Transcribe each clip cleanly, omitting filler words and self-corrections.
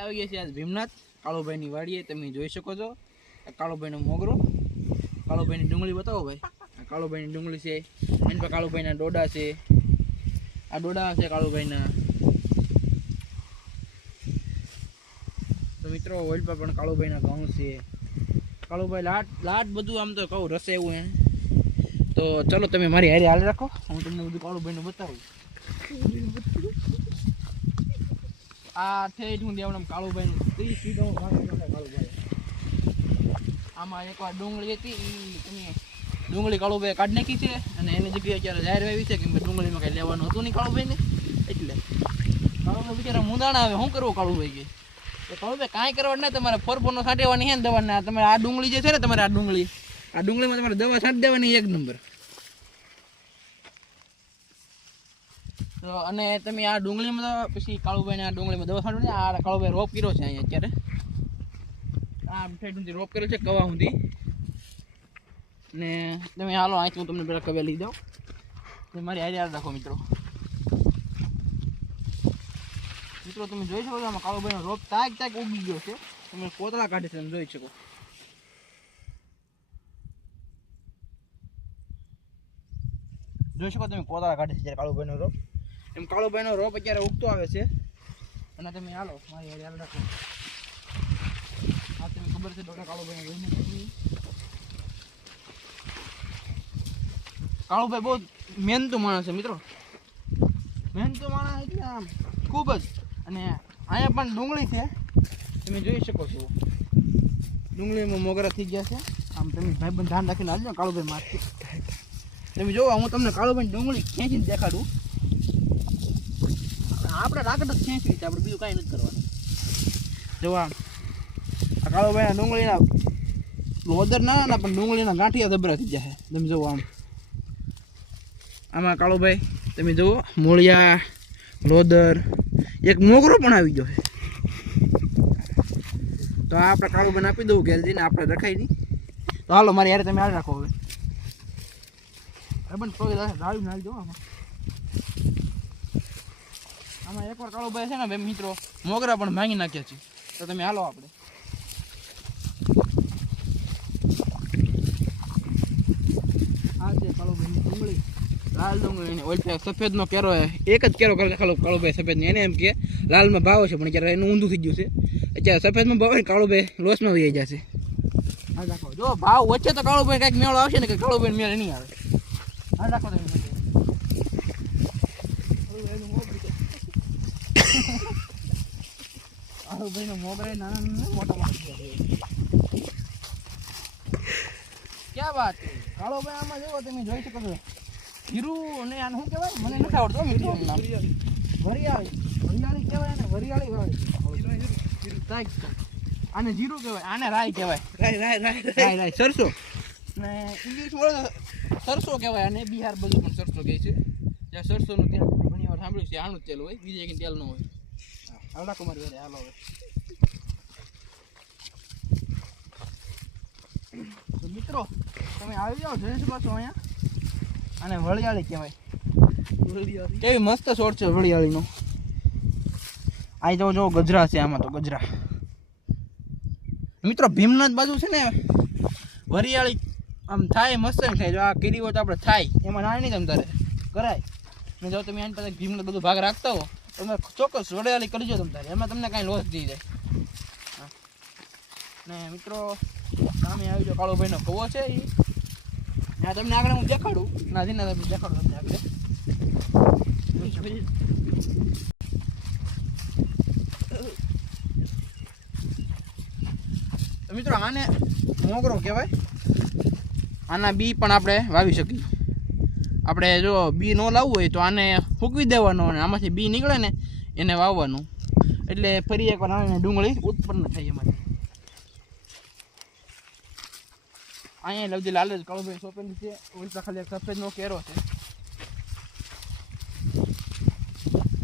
આવી ગયા છે આજ ભીમનાથ કાળુભાઈની વાડીએ. તમે જોઈ શકો છો કાળુભાઈનો મોગરો. કાળુભાઈની ડુંગળી બતાવો ભાઈ. આ કાળુભાઈની ડુંગળી છે, એની પર કાળુભાઈના ડોડા છે. આ ડોડા છે કાળુભાઈના. તો મિત્રો ઓઇલ પર પણ કાળુભાઈના ઘઉં છે. કાળુભાઈ લાટ બધું આમ તો કહું રસે એવું એને. તો ચલો તમે મારી હારે હાલ રાખો, હું તમને બધું કાળુભાઈનું બતાવું. આ ઠેઠ હું દેવડમ કાળુભાઈનું 30 વીઘામાં ભાગ છે કાળુભાઈ. આમાં એકવાર ડુંગળી હતી, તમે ડુંગળી કાળુભાઈ કાઢી નાખી છે અને એની જગ્યાએ અત્યારે જાહેર વાવી છે કે ડુંગળીમાં કંઈ લેવાનું હતું નહીં કાળુભાઈને. એટલે કાળુભાઈ બિચારા મુંદાણા આવે, શું કરવું કાળુભાઈ કે તો કાળુભાઈ કાંઈ કરવા નહીં, તમારે ફોરફોરનો છાંટવાની છે ને દવાના. તમારે આ ડુંગળી જે છે ને, તમારે આ ડુંગળીમાં તમારે દવા છાંટી દેવાની એક નંબર. તો અને તમે આ ડુંગળીમાં પછી કાળુભાઈને આ ડુંગળીમાં દવા છાંટવાની. આ કાળુભાઈ રોપ કર્યો છે અહીંયા અત્યારે. આ સાઈડ સુધી રોપ કર્યો છે કવા સુધી. ને તમે હાલો અહીંથી હું તમને પેલા કવે લઈ જાઉં. મારી હારી યાદ રાખો મિત્રો. તમે જોઈ શકો છો આમાં કાળુભાઈનો રોપ તાક ઉગી ગયો છે. તમે કોતરા કાઢે છે, તમે જોઈ શકો. જોઈ શકો તમે કોતરા કાઢે છે જ્યારે કાળુભાઈનો રોપ. એમ કાળુભાઈનો રોપ અત્યારે ઉગતો આવે છે. અને તમે હાલો મારી હારી હાલ રાખો. આ તમે ખબર છે ડોક્ટર કાળુભાઈને જોઈને કાળુભાઈ બહુ મહેનતુ માણસ છે મિત્રો. મહેનતુ માણસ એટલે આમ ખૂબ જ. અને અહીંયા પણ ડુંગળી છે, તમે જોઈ શકો છો. ડુંગળીમાં મોગરા થઈ ગયા છે. આમ તમે ભાઈબંધ ધ્યાન રાખીને હાલજો કાળુભાઈ મારથી. તમે જોવો, હું તમને કાળુભાઈ ડુંગળી ખેંચીને દેખાડું. આપણે રાકટ જ ખેંચવી છે, આપણે બીજું કાંઈ નથી કરવાનું. જોવા આ કાળુભાઈના ડુંગળીના લોદર ના પણ ડુંગળીના ગાંઠિયા દબરા થઈ જાય. તમે જોવો આમાં કાળુભાઈ તમે જુઓ મૂળિયા, લોદર, એક મોગરો પણ આવી ગયો છે. તો આ આપણે કાળુભાઈને આપી દઉં ગેલજીને, આપણે રખાય નહીં. તો હાલો મારી યારે તમે હાલ રાખો. હવે પણ પગ ડાળી નાખી દો આમાં એકવાર કાળુભાઈ છે ને બે મિત્રો મોગરા પણ ભાંગી નાખ્યા છે. તો તમે હાલો આપણે આ છે કાળુભાઈની ડુંગળી, લાલ ડુંગળી. ઓલ સફેદનો કેરો, એક જ કેરો કરે કાળુભાઈ સફેદની. એને એમ કે લાલમાં ભાવ છે, પણ અત્યારે એનું ઊંધું થઈ ગયું છે. અત્યારે સફેદમાં ભાવ ને કાળુભાઈ લોસમાં વહી જશે. હા રાખો, જો ભાવ વચ્ચે તો કાળુભાઈ કાંઈક મેળો આવશે ને કે કાળુભાઈ મેળ નહીં આવે. હા રાખો તમે કાળુભાઈનો મોગરા નાના મોટા મોટા. ક્યાં વાત છે કાળુભાઈ. આમાં જુઓ તમે જોઈ શકો છો જીરું ને આને શું કહેવાય મને નથી આવડતું મિત્રો નામ. વરિયાળી કહેવાય ને, વરિયાળી વાવે. આને જીરું કહેવાય, આને રાઈ કહેવાય. રાઈ સરસો ને ઇંગ્લિશમાં સરસો કહેવાય. અને બિહાર બધું પણ સરસો કહે છે. જ્યાં સરસોનું તેલ ઘણી વાર સાંભળ્યું છે, આનું જ તેલ હોય, બીજે કંઈ તેલ ન હોય. હાલો કુમારી વારે હાલો. હવે તો મિત્રો તમે આવી જાઓ, જોઈ શકો છો અહીંયા. અને વરિયાળી કહેવાય. કેવી મસ્ત છોડ છે વરિયાળીનો. આ જો ગજરા છે આમાં. તો ગજરા મિત્રો ભીમનાથ બાજુ છે ને વરિયાળી આમ થાય મસ્ત ને થાય. જો આ કેરી હોય તો આપણે થાય એમાં ના નહીં તમ તારે કરાય. ને જો તમે આની પાસે ભીમનાથ બધું ભાગ રાખતા હો તમે ચોક્કસ વરિયાળી કરજો તમ તારે, એમાં તમને કાંઈ લોસ થઈ જાય. ને મિત્રો સામે આવી જો કાળુભાઈનો કવો છે. એ ત્યાં તમને આગળ હું દેખાડું. નાથી ના તમને દેખાડું તમને આગળ. મિત્રો આને મોગરો કહેવાય. આના બી પણ આપણે વાવી શકીએ. આપણે જો બી ન લાવવું હોય તો આને ફૂંકવી દેવાનો અને આમાંથી બી નીકળે ને એને વાવવાનું. એટલે ફરી એકવાર આને ડુંગળી ઉત્પન્ન થાય એમાંથી. અહીંયા લવજી લાલ જ કાળુભાઈ સોંપેલી છે. ઉલટા ખાલી એક સફેદનો કેરો છે.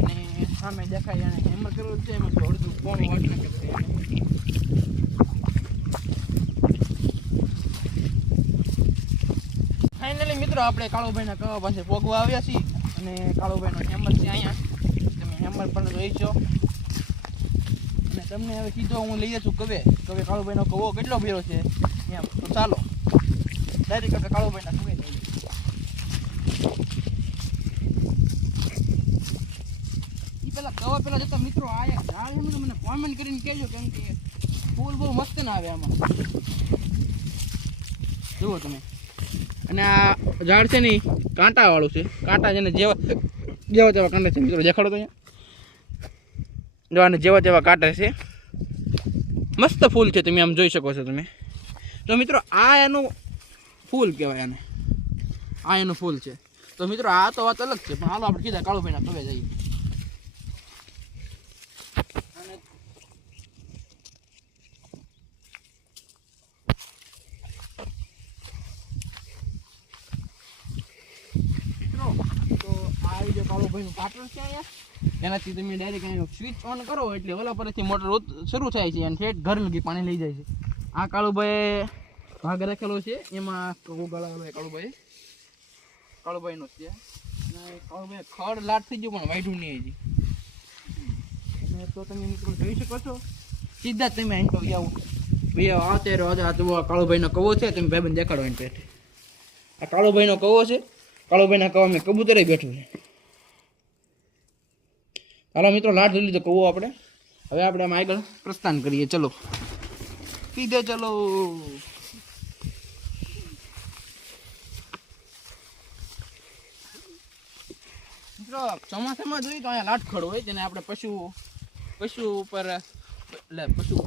અને સામે દેખાય એને હેમર કરેલું છે. એમાં અડધું કોણ વાટી નાખે છે. ફાઇનલી મિત્રો આપણે કાળુભાઈના કવા પાસે પોગવા આવ્યા છીએ. અને કાળુભાઈનો હેમર છે અહીંયા, તમે હેમર પણ જોઈ છો. અને તમને હવે સીધો હું લઈ છું કવે કાળુભાઈનો કવો કેટલો ભર્યો છે એમ. તો ચાલો ડાયરેક્ટ આપણે કાળુભાઈના કવે લઈ લઈએ. એ પેલા કવા પેલા જતા મિત્રો આ એક ઝાડ છે ને, મને કોમેન્ટ કરીને કહેજો, કેમ કે ફૂલ બહુ મસ્ત ના આવે આમાં. જુઓ તમે, અને આ ઝાડ છે ને કાંટા વાળું છે. કાંટા જેને જેવા તેવા કાંટા છે મિત્રો, દેખાડો તો અહીંયા જો, આને જેવા તેવા કાંટા છે. મસ્ત ફૂલ છે, તમે આમ જોઈ શકો છો તમે. તો મિત્રો આ એનું ફૂલ કહેવાય, આને આ એનું ફૂલ છે. તો મિત્રો આ તો વાત અલગ છે, પણ હાલો આપણે સીધા કાળુભાઈના કવે જઈએ. તો આ જે કાળુભાઈનું પાટર છે અહીંયા, એનાથી તમે ડાયરેક્ટ અહીંયા સ્વિચ ઓન કરો એટલે ઓલા પરથી મોટર શરૂ થાય છે અને ઠેઠ ઘર લગી પાણી લઈ જાય છે. આ કાળુભાઈ ભાગ રાખેલો છે, એમાં કાળુભાઈનો છે. અને કાળુભાઈ ખડ લાટ થઈ ગયું પણ વાઢ્યું નહીં હજી. અને તો તમે મિત્રો જોઈ શકો છો, સીધા તમે અહીં તો આવો અત્યારે કાળુભાઈનો કવો છે. તમે ભાઈબંધ દેખાડો એની પેટે. આ કાળુભાઈનો કવો છે. કાળુભાઈના કવા મેં કબૂતરે બેઠું છે. હાલો મિત્રો, લાટ જોઈ લીધો કવો આપણે. હવે આપણે આમાં આગળ પ્રસ્થાન કરીએ. ચલો સીધે ચલો. મિત્રો ચોમાસામાં જોઈએ તો અહીંયા લાટખડ હોય, જેને આપણે પશુ ઉપર એટલે પશુ